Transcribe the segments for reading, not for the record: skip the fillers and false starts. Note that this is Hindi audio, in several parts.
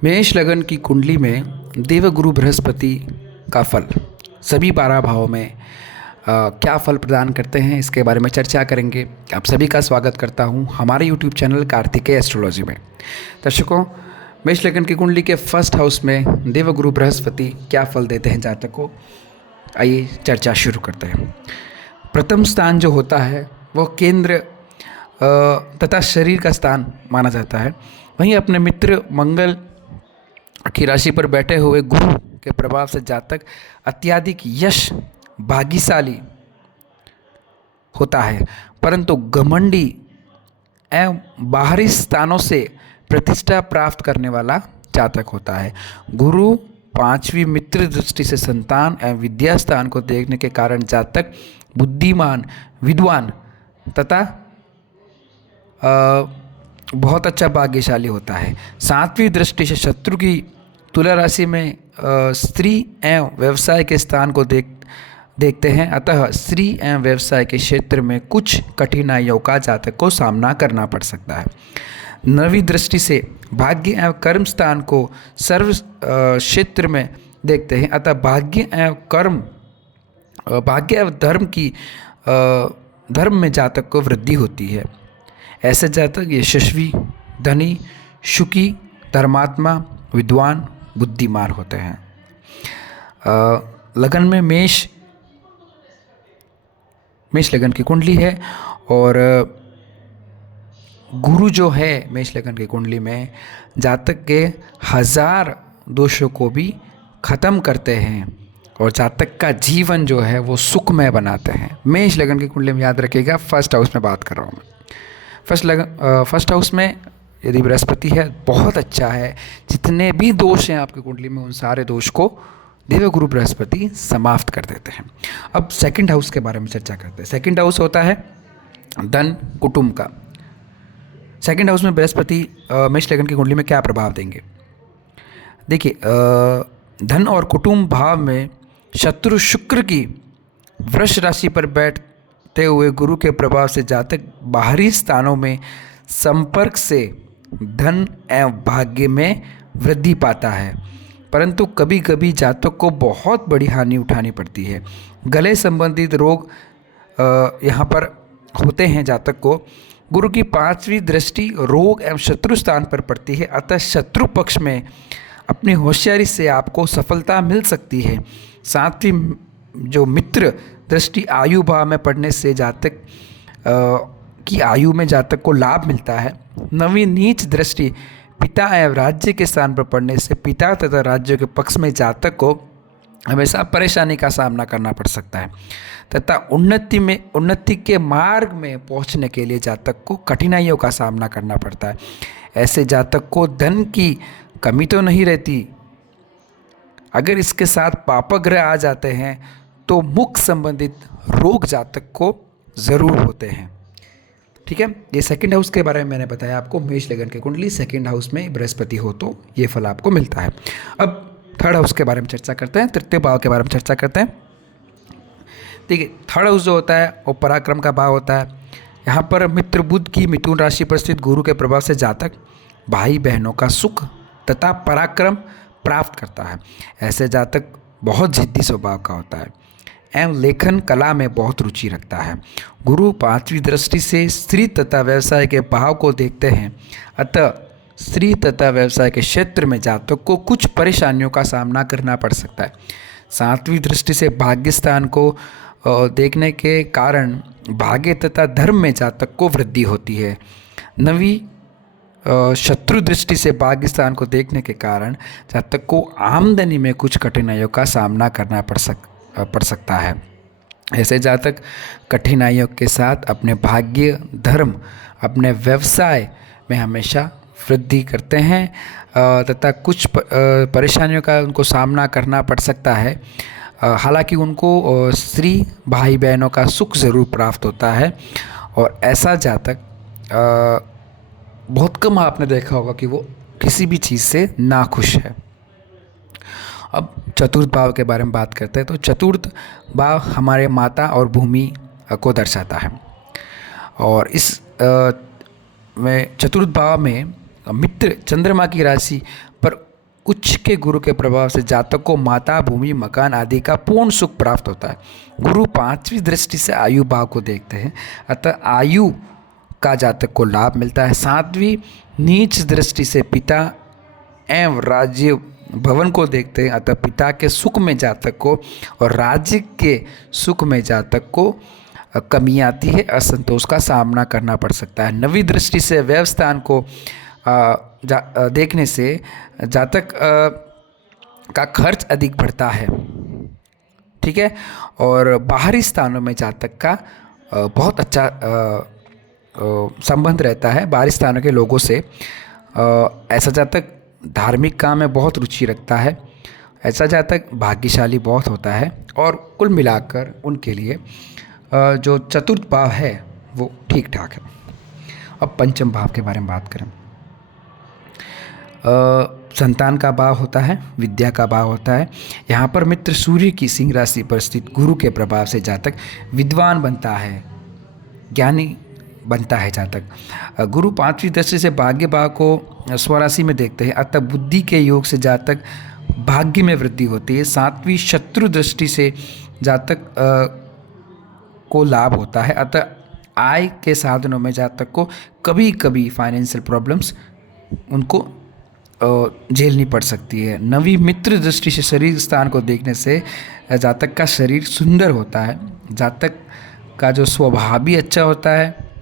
मेष लगन की कुंडली में देवगुरु बृहस्पति का फल सभी 12 भावों में क्या फल प्रदान करते हैं, इसके बारे में चर्चा करेंगे। आप सभी का स्वागत करता हूं हमारे YouTube चैनल कार्तिकेय एस्ट्रोलॉजी में। दर्शकों, मेष लगन की कुंडली के फर्स्ट हाउस में देवगुरु बृहस्पति क्या फल देते हैं जातक को, आइए चर्चा शुरू करते हैं। प्रथम स्थान जो होता है वह केंद्र तथा शरीर का स्थान माना जाता है। वहीं अपने मित्र मंगल की राशि पर बैठे हुए गुरु के प्रभाव से जातक अत्यधिक यश भाग्यशाली होता है, परंतु घमंडी एवं बाहरी स्थानों से प्रतिष्ठा प्राप्त करने वाला जातक होता है। गुरु 5वीं मित्र दृष्टि से संतान एवं विद्या स्थान को देखने के कारण जातक बुद्धिमान, विद्वान तथा बहुत अच्छा भाग्यशाली होता है। 7वीं दृष्टि से शत्रु की तुला राशि में स्त्री एवं व्यवसाय के स्थान को देखते हैं, अतः स्त्री एवं व्यवसाय के क्षेत्र में कुछ कठिनाइयों का जातक को सामना करना पड़ सकता है। 9वीं दृष्टि से भाग्य एवं कर्म स्थान को सर्व क्षेत्र में देखते हैं, अतः भाग्य एवं धर्म में जातक को वृद्धि होती है। ऐसे जातक यशस्वी, धनी, सुखी, धर्मात्मा, विद्वान, बुद्धिमान होते हैं। लगन में मेष लगन की कुंडली है और गुरु जो है मेष लगन की कुंडली में जातक के 1000 दोषों को भी ख़त्म करते हैं और जातक का जीवन जो है वो सुखमय बनाते हैं। मेष लगन की कुंडली में याद रखिएगा, फर्स्ट हाउस में बात कर रहा हूँ मैं। फर्स्ट हाउस में यदि बृहस्पति है बहुत अच्छा है। जितने भी दोष हैं आपकी कुंडली में उन सारे दोष को देवगुरु बृहस्पति समाप्त कर देते हैं। अब सेकंड हाउस के बारे में चर्चा करते हैं। सेकंड हाउस होता है धन कुटुंब का। सेकंड हाउस में बृहस्पति मेष लगन की कुंडली में क्या प्रभाव देंगे, देखिए। धन और कुटुंब भाव में शत्रु शुक्र की वृष राशि पर बैठते हुए गुरु के प्रभाव से जातक बाहरी स्थानों में संपर्क से धन एवं भाग्य में वृद्धि पाता है, परंतु कभी कभी जातक को बहुत बड़ी हानि उठानी पड़ती है। गले संबंधित रोग यहाँ पर होते हैं जातक को। गुरु की 5वीं दृष्टि रोग एवं शत्रु स्थान पर पड़ती है, अतः शत्रु पक्ष में अपनी होशियारी से आपको सफलता मिल सकती है। 7वीं जो मित्र दृष्टि आयु भाव में पड़ने से जातक की आयु में जातक को लाभ मिलता है। 9वीं नीच दृष्टि पिता एवं राज्य के स्थान पर पड़ने से पिता तथा राज्य के पक्ष में जातक को हमेशा परेशानी का सामना करना पड़ सकता है तथा उन्नति के मार्ग में पहुंचने के लिए जातक को कठिनाइयों का सामना करना पड़ता है। ऐसे जातक को धन की कमी तो नहीं रहती, अगर इसके साथ पापग्रह आ जाते हैं तो मुख संबंधित रोग जातक को ज़रूर होते हैं। ठीक है, ये सेकंड हाउस के बारे में मैंने बताया आपको। मेष लगन की कुंडली सेकंड हाउस में बृहस्पति हो तो ये फल आपको मिलता है। अब थर्ड हाउस के बारे में चर्चा करते हैं, तृतीय भाव के बारे में चर्चा करते हैं। देखिए, थर्ड हाउस जो होता है वो पराक्रम का भाव होता है। यहाँ पर मित्र बुध की मिथुन राशि पर स्थित गुरु के प्रभाव से जातक भाई बहनों का सुख तथा पराक्रम प्राप्त करता है। ऐसे जातक बहुत जिद्दी स्वभाव का होता है एवं लेखन कला में बहुत रुचि रखता है। गुरु 5वीं दृष्टि से स्त्री तथा व्यवसाय के भाव को देखते हैं, अतः स्त्री तथा व्यवसाय के क्षेत्र में जातक को कुछ परेशानियों का सामना करना पड़ सकता है। 7वीं दृष्टि से भाग्य स्थान को देखने के कारण भाग्य तथा धर्म में जातक को वृद्धि होती है। 9वीं शत्रु दृष्टि से भाग्य स्थान को देखने के कारण जातक को आमदनी में कुछ कठिनाइयों का सामना करना पड़ सकता है। ऐसे जातक कठिनाइयों के साथ अपने भाग्य, धर्म, अपने व्यवसाय में हमेशा वृद्धि करते हैं तथा कुछ परेशानियों का उनको सामना करना पड़ सकता है। हालांकि उनको स्त्री भाई बहनों का सुख ज़रूर प्राप्त होता है और ऐसा जातक बहुत कम आपने देखा होगा कि वो किसी भी चीज़ से नाखुश है। अब चतुर्थ भाव के बारे में बात करते हैं। तो चतुर्थ भाव हमारे माता और भूमि को दर्शाता है और इस में चतुर्थ भाव में मित्र चंद्रमा की राशि पर उच्च के गुरु के प्रभाव से जातक को माता, भूमि, मकान आदि का पूर्ण सुख प्राप्त होता है। गुरु 5वीं दृष्टि से आयु भाव को देखते हैं, अतः आयु का जातक को लाभ मिलता है। 7वीं नीच दृष्टि से पिता एवं राज्य भवन को देखते हैं, अतः पिता के सुख में जातक को और राज्य के सुख में जातक को कमी आती है, असंतोष का सामना करना पड़ सकता है। 9वीं दृष्टि से व्यवस्थान को देखने से जातक का खर्च अधिक बढ़ता है, ठीक है। और बाहरी स्थानों में जातक का बहुत अच्छा संबंध रहता है बाहरी स्थानों के लोगों से। ऐसा जातक धार्मिक काम में बहुत रुचि रखता है, ऐसा जातक भाग्यशाली बहुत होता है। और कुल मिलाकर उनके लिए जो चतुर्थ भाव है वो ठीक ठाक है। अब पंचम भाव के बारे में बात करें। संतान का भाव होता है, विद्या का भाव होता है। यहाँ पर मित्र सूर्य की सिंह राशि पर स्थित गुरु के प्रभाव से जातक विद्वान बनता है, ज्ञानी बनता है जातक। गुरु 5वीं दृष्टि से भाग्य भाव को स्वराशि में देखते हैं, अतः बुद्धि के योग से जातक भाग्य में वृद्धि होती है। 7वीं शत्रु दृष्टि से जातक को लाभ होता है, अतः आय के साधनों में जातक को कभी कभी फाइनेंशियल प्रॉब्लम्स उनको झेलनी पड़ सकती है। 9वीं मित्र दृष्टि से शरीर स्थान को देखने से जातक का शरीर सुंदर होता है, जातक का जो स्वभाव भी अच्छा होता है।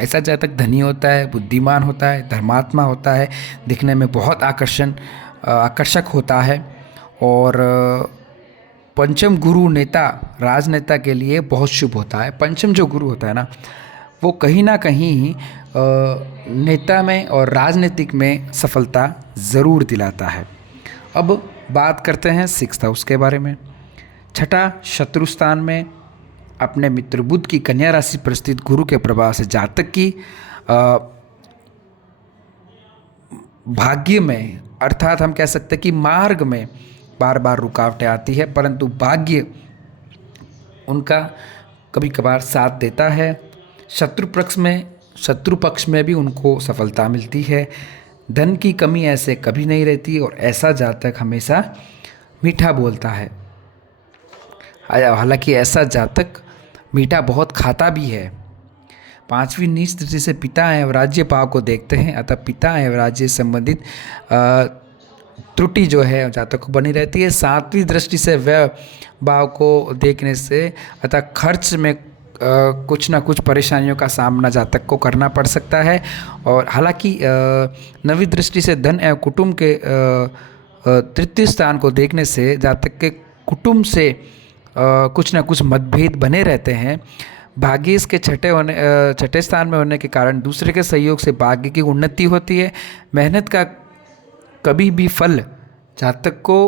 ऐसा जातक धनी होता है, बुद्धिमान होता है, धर्मात्मा होता है, दिखने में बहुत आकर्षक होता है। और पंचम गुरु नेता राजनेता के लिए बहुत शुभ होता है। पंचम जो गुरु होता है ना, वो कहीं ना कहीं नेता में और राजनीतिक में सफलता ज़रूर दिलाता है। अब बात करते हैं 6th हाउस के बारे में। 6ठा शत्रु स्थान में अपने मित्र बुध की कन्या राशि पर स्थित गुरु के प्रभाव से जातक की भाग्य में, अर्थात हम कह सकते हैं कि मार्ग में बार बार रुकावटें आती है, परंतु भाग्य उनका कभी कभार साथ देता है। शत्रु पक्ष में भी उनको सफलता मिलती है। धन की कमी ऐसे कभी नहीं रहती और ऐसा जातक हमेशा मीठा बोलता है। हालांकि ऐसा जातक मीठा बहुत खाता भी है। 5वीं नीच दृष्टि से पिता एवं राज्य भाव को देखते हैं, अतः पिता एवं राज्य संबंधित त्रुटि जो है जातक को बनी रहती है। 7वीं दृष्टि से व्यय भाव को देखने से अतः खर्च में कुछ ना कुछ परेशानियों का सामना जातक को करना पड़ सकता है। और हालांकि 9वीं दृष्टि से धन एवं कुटुंब के तृतीय स्थान को देखने से जातक के कुटुंब से कुछ ना कुछ मतभेद बने रहते हैं। भाग्य इसके छठे स्थान में होने के कारण दूसरे के सहयोग से भाग्य की उन्नति होती है। मेहनत का कभी भी फल जातक को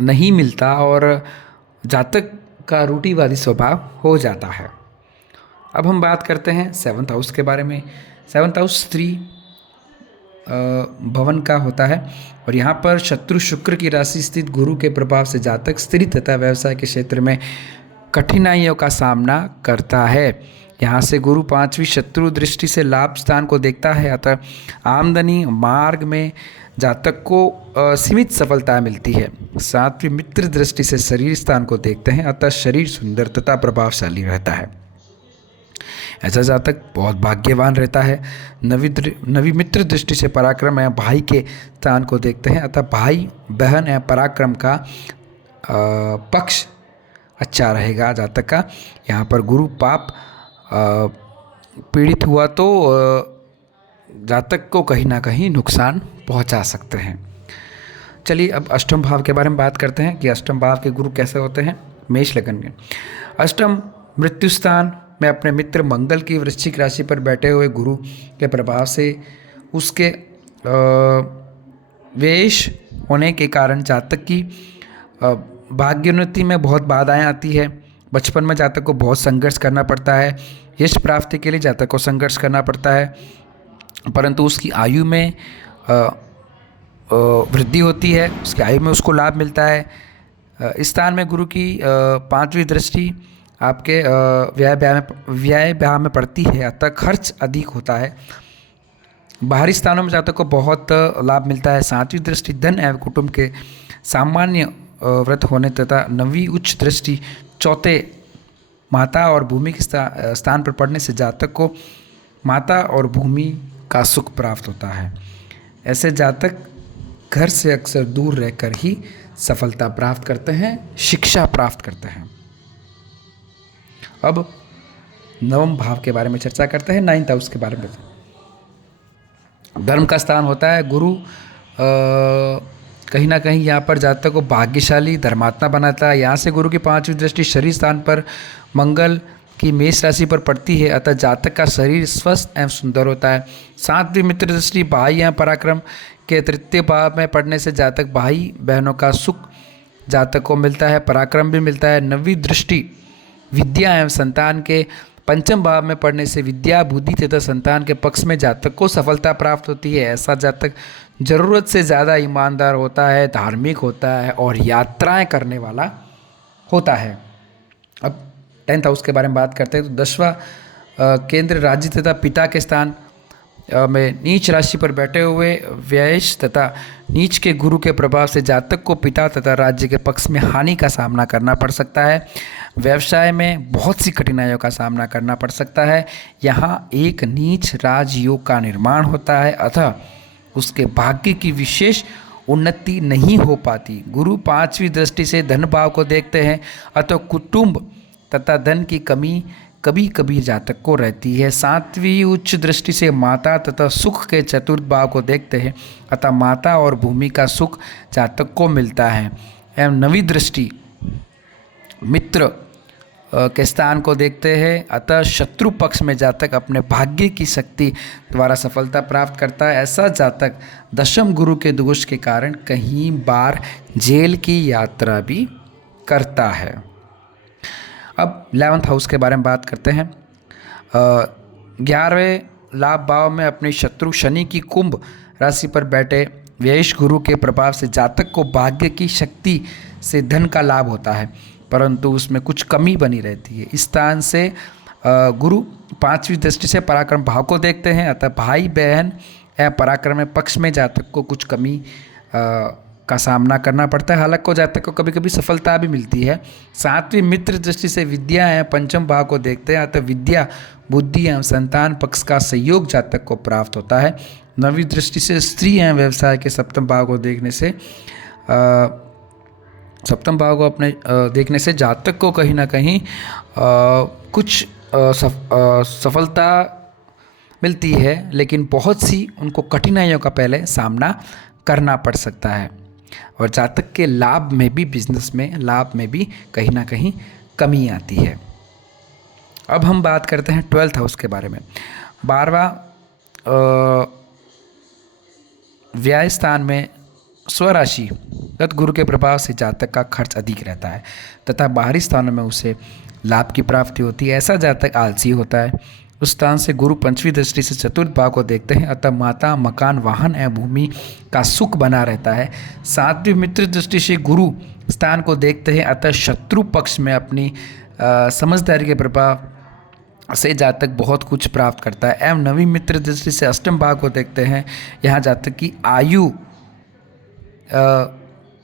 नहीं मिलता और जातक का रूढ़िवादी स्वभाव हो जाता है। अब हम बात करते हैं 7th हाउस के बारे में। 7th हाउस स्त्री भवन का होता है और यहाँ पर शत्रु शुक्र की राशि स्थित गुरु के प्रभाव से जातक स्त्री तथा व्यवसाय के क्षेत्र में कठिनाइयों का सामना करता है। यहाँ से गुरु 5वीं शत्रु दृष्टि से लाभ स्थान को देखता है, अतः आमदनी मार्ग में जातक को सीमित सफलता मिलती है। 7वीं मित्र दृष्टि से शरीर स्थान को देखते हैं, अतः शरीर सुंदर तथा प्रभावशाली रहता है। ऐसा जातक बहुत भाग्यवान रहता है। 9वीं मित्र दृष्टि से पराक्रम या भाई के स्थान को देखते हैं, अतः भाई बहन या पराक्रम का पक्ष अच्छा रहेगा जातक का। यहाँ पर गुरु पाप पीड़ित हुआ तो जातक को कहीं ना कहीं नुकसान पहुंचा सकते हैं। चलिए अब अष्टम भाव के बारे में बात करते हैं कि अष्टम भाव के गुरु कैसे होते हैं। मेष लग्न के अष्टम मृत्यु स्थान में अपने मित्र मंगल की वृश्चिक राशि पर बैठे हुए गुरु के प्रभाव से उसके वेश होने के कारण जातक की भाग्योन्नति में बहुत बाधाएं आती है। बचपन में जातक को बहुत संघर्ष करना पड़ता है। यश प्राप्ति के लिए जातक को संघर्ष करना पड़ता है, परंतु उसकी आयु में वृद्धि होती है, उसकी आयु में उसको लाभ मिलता है। इस स्थान में गुरु की 5वीं दृष्टि आपके व्यय भाव में पड़ती है, अतः खर्च अधिक होता है। बाहरी स्थानों में जातक को बहुत लाभ मिलता है। सातवीं दृष्टि धन एवं कुटुंब के सामान्य व्रत होने तथा नवी उच्च दृष्टि चौथे माता और भूमि के स्थान पर पड़ने से जातक को माता और भूमि का सुख प्राप्त होता है। ऐसे जातक घर से अक्सर दूर रहकर ही सफलता प्राप्त करते हैं, शिक्षा प्राप्त करते हैं। अब नवम भाव के बारे में चर्चा करते हैं, 9th हाउस के बारे में। धर्म का स्थान होता है गुरु, कहीं ना कहीं यहाँ पर जातक को भाग्यशाली धर्मात्मा बनाता है। यहाँ से गुरु की 5वीं दृष्टि शरीर स्थान पर मंगल की मेष राशि पर पड़ती है, अतः जातक का शरीर स्वस्थ एवं सुंदर होता है। 7वीं मित्र दृष्टि भाई एवं पराक्रम के तृतीय भाव में पड़ने से जातक भाई बहनों का सुख जातक को मिलता है, पराक्रम भी मिलता है। 9वीं दृष्टि विद्या एवं संतान के पंचम भाव में पड़ने से विद्या बुद्धि तथा संतान के पक्ष में जातक को सफलता प्राप्त होती है। ऐसा जातक जरूरत से ज़्यादा ईमानदार होता है, धार्मिक होता है और यात्राएं करने वाला होता है। अब 10th हाउस के बारे में बात करते हैं तो 10वां केंद्र राज्य तथा पिता के स्थान में नीच राशि पर बैठे हुए व्ययश तथा नीच के गुरु के प्रभाव से जातक को पिता तथा राज्य के पक्ष में हानि का सामना करना पड़ सकता है। व्यवसाय में बहुत सी कठिनाइयों का सामना करना पड़ सकता है। यहाँ एक नीच राजयोग का निर्माण होता है, अतः उसके भाग्य की विशेष उन्नति नहीं हो पाती। गुरु 5वीं दृष्टि से धन भाव को देखते हैं, अतः कुटुंब तथा धन की कमी कभी कभी जातक को रहती है। 7वीं उच्च दृष्टि से माता तथा सुख के चतुर्थ भाव को देखते हैं, अतः माता और भूमि का सुख जातक को मिलता है। एवं 9वीं दृष्टि मित्र के स्थान को देखते हैं, अतः शत्रु पक्ष में जातक अपने भाग्य की शक्ति द्वारा सफलता प्राप्त करता है। ऐसा जातक दशम गुरु के दोष के कारण कहीं बार जेल की यात्रा भी करता है। अब 11th हाउस के बारे में बात करते हैं। 11वें लाभ भाव में अपने शत्रु शनि की कुंभ राशि पर बैठे व्ययश गुरु के प्रभाव से जातक को भाग्य की शक्ति से धन का लाभ होता है, परंतु उसमें कुछ कमी बनी रहती है। इस स्थान से गुरु 5वीं दृष्टि से पराक्रम भाव को देखते हैं, अतः भाई बहन या पराक्रम पक्ष में जातक को कुछ कमी का सामना करना पड़ता है। हालांकि जातक को कभी कभी सफलता भी मिलती है। 7वीं मित्र दृष्टि से विद्या एवं पंचम भाव को देखते हैं, अतः विद्या बुद्धि एवं संतान पक्ष का सहयोग जातक को प्राप्त होता है। 9वीं दृष्टि से स्त्री एवं व्यवसाय के सप्तम भाव को देखने से सप्तम भाव को अपने देखने से जातक को कहीं ना कहीं कुछ सफलता मिलती है, लेकिन बहुत सी उनको कठिनाइयों का पहले सामना करना पड़ सकता है और जातक के लाभ में भी, बिजनेस में लाभ में भी कहीं ना कहीं कमी आती है। अब हम बात करते हैं 12th हाउस के बारे में। 12वां व्यय स्थान में स्वराशि गत गुरु के प्रभाव से जातक का खर्च अधिक रहता है तथा बाहरी स्थानों में उसे लाभ की प्राप्ति होती है। ऐसा जातक आलसी होता है। उस स्थान से गुरु 5वीं दृष्टि से चतुर्थ भाव को देखते हैं, अतः माता मकान वाहन एवं भूमि का सुख बना रहता है। 7वीं मित्र दृष्टि से गुरु स्थान को देखते हैं, अतः शत्रु पक्ष में अपनी समझदारी के प्रभाव से जातक बहुत कुछ प्राप्त करता है। एवं 9वीं मित्र दृष्टि से अष्टम भाव को देखते हैं, यहाँ जातक की आयु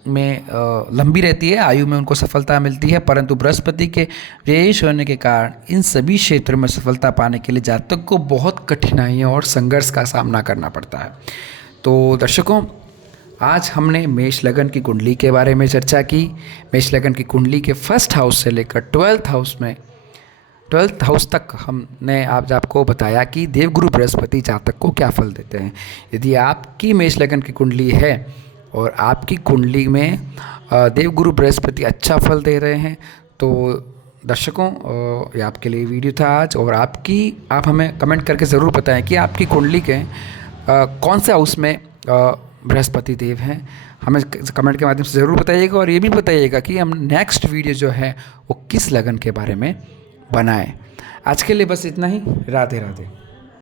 में लंबी रहती है, आयु में उनको सफलता मिलती है, परंतु बृहस्पति के व्ययश होने के कारण इन सभी क्षेत्रों में सफलता पाने के लिए जातक को बहुत कठिनाइयों और संघर्ष का सामना करना पड़ता है। तो दर्शकों, आज हमने मेष लगन की कुंडली के बारे में चर्चा की। मेष लगन की कुंडली के 1st हाउस से लेकर 12th हाउस तक हमने आपको बताया कि देवगुरु बृहस्पति जातक को क्या फल देते हैं। यदि आपकी मेष लगन की कुंडली है और आपकी कुंडली में देवगुरु बृहस्पति अच्छा फल दे रहे हैं, तो दर्शकों ये आपके लिए वीडियो था आज। और आप हमें कमेंट करके ज़रूर बताएं कि आपकी कुंडली के कौन से हाउस में बृहस्पति देव हैं। हमें कमेंट के माध्यम से ज़रूर बताइएगा और ये भी बताइएगा कि हम नेक्स्ट वीडियो जो है वो किस लगन के बारे में बनाएं। आज के लिए बस इतना ही। राधे राधे।